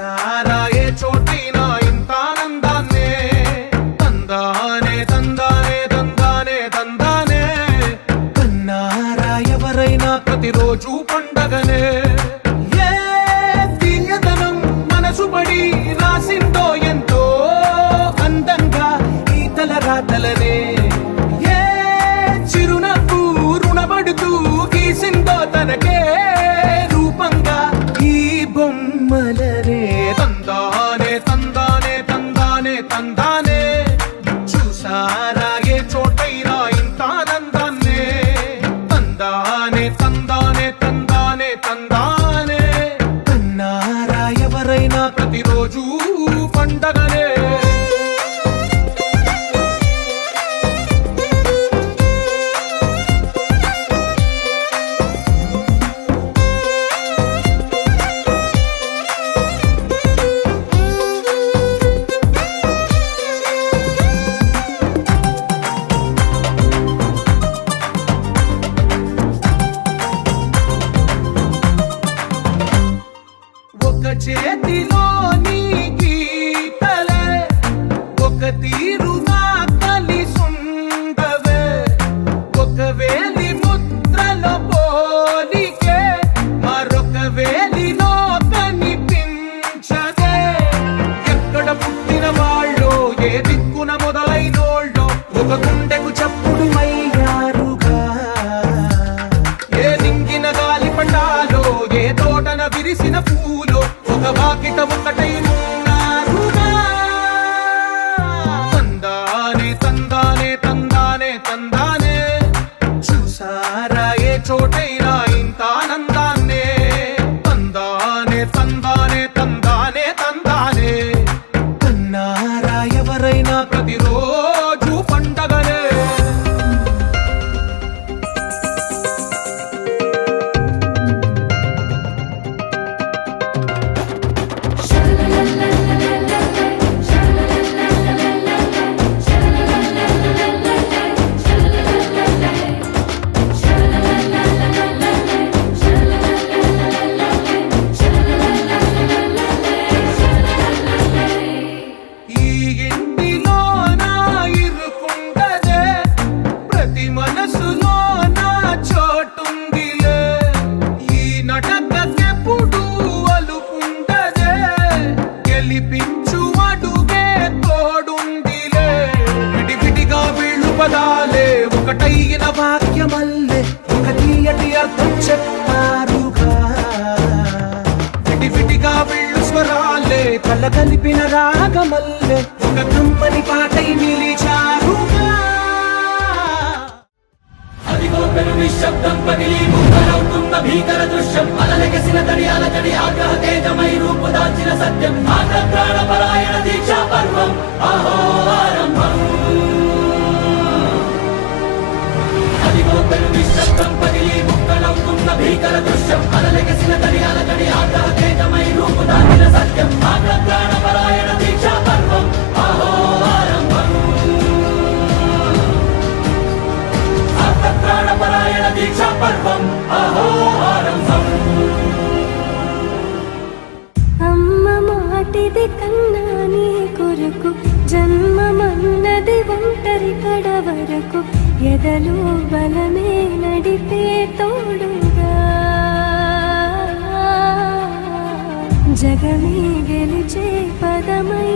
చూసారా ఏ చోటైనా ఇంత ఆనందాన్నే తందానే తందానే తందానే తందానే కన్నారా ఎవరైనా ప్రతిరోజు పండగనే ఏ తీయదనం మనసుబడి రాసిందో ఎంతో అందంగా ఈ తలరాతలనే ఏ చిరునవ్వు రుణపడుతూ గీసిందో తనకే రూపంగా ఈ బొమ్మలనే తందానే తందానే తందానే తందానే చూసారా ఏ చోటైనా ఇంత ఆనందాన్నే తందానే తందానే తందానే తందానే కన్నారా ఎవరైనా ప్రతిరోజు పండగనే ఒక చేతిలో నీ గీతలే ఒక తీరుగా కలిసుండవే ఒక వేలి ముద్రలో పోలికే మరొక వేలిలో కనిపించదే ఎక్కడ పుట్టిన వాళ్ళో ఏ దిక్కున మొదలైనోళ్ళో ఒక గుండెకు చప్పుడు అయ్యారుగా ఏ నింగిన గాలి పండాలో ఏ తోటన విరిసిన పూలో ఒక వాకిట ఒకటై ఉన్నారుగా తందానే తందానే తందానే తందానే చూసారా ఏ చోటైనా ఇంత ఆనందాన్నే తందానే తందానే తందానే తందానే కన్నారా ఎవరైనా ప్రతిరోజు పండగనే ఈ ఇంటిలో నా ఇరుకుండదే ప్రతి మనసులో నా చోటుందిలే ఈ నటకెప్పుడు అలుకుండదే గెలిపించు అడుగే తోడుందిలే విడివిడిగా వీళ్ళు పదాలే ఒకటైన వాక్యమల్లే ఒక తీయటి అర్థం చెప్పారుగా విడివిడిగా వీళ్ళు స్వరాలే కల కలిపిన రాగమల్లే ఒక కమ్మని పాటై నిలిచారుగా అదిగో పెను నిశ్శబ్దం పగిలి ముక్కలవుతున్న భీకర దృశ్యం అలలెగసిన తడి అలజడి ఆగ్రహ తేజమై రూపు దాల్చిన సత్యం ఆగ్రహ పరాయణ దీక్షా పర్వం అహో ఆరంభం అదిగో పెను నిశ్శబ్దం పగిలి ముక్కలవుతున్న భీకర దృశ్యం అలలెగసిన తడి అలజడి ఆగ్రహ తేజమై రూపు దాల్చిన సత్యం ఆగ్రహ పరాయణ దీక్షా పర్వం అహో ఆరంభం ప్రాణపరాయణ దీక్షా పర్వం అహో ఆరంభం అమ్మ మాటిది కన్నా నీ కొరకు జన్మమన్నది ఒంటరి కడ వరకు ఎదలు బలమే నడిపే తోడుగా జగమే గెలిచే పదమై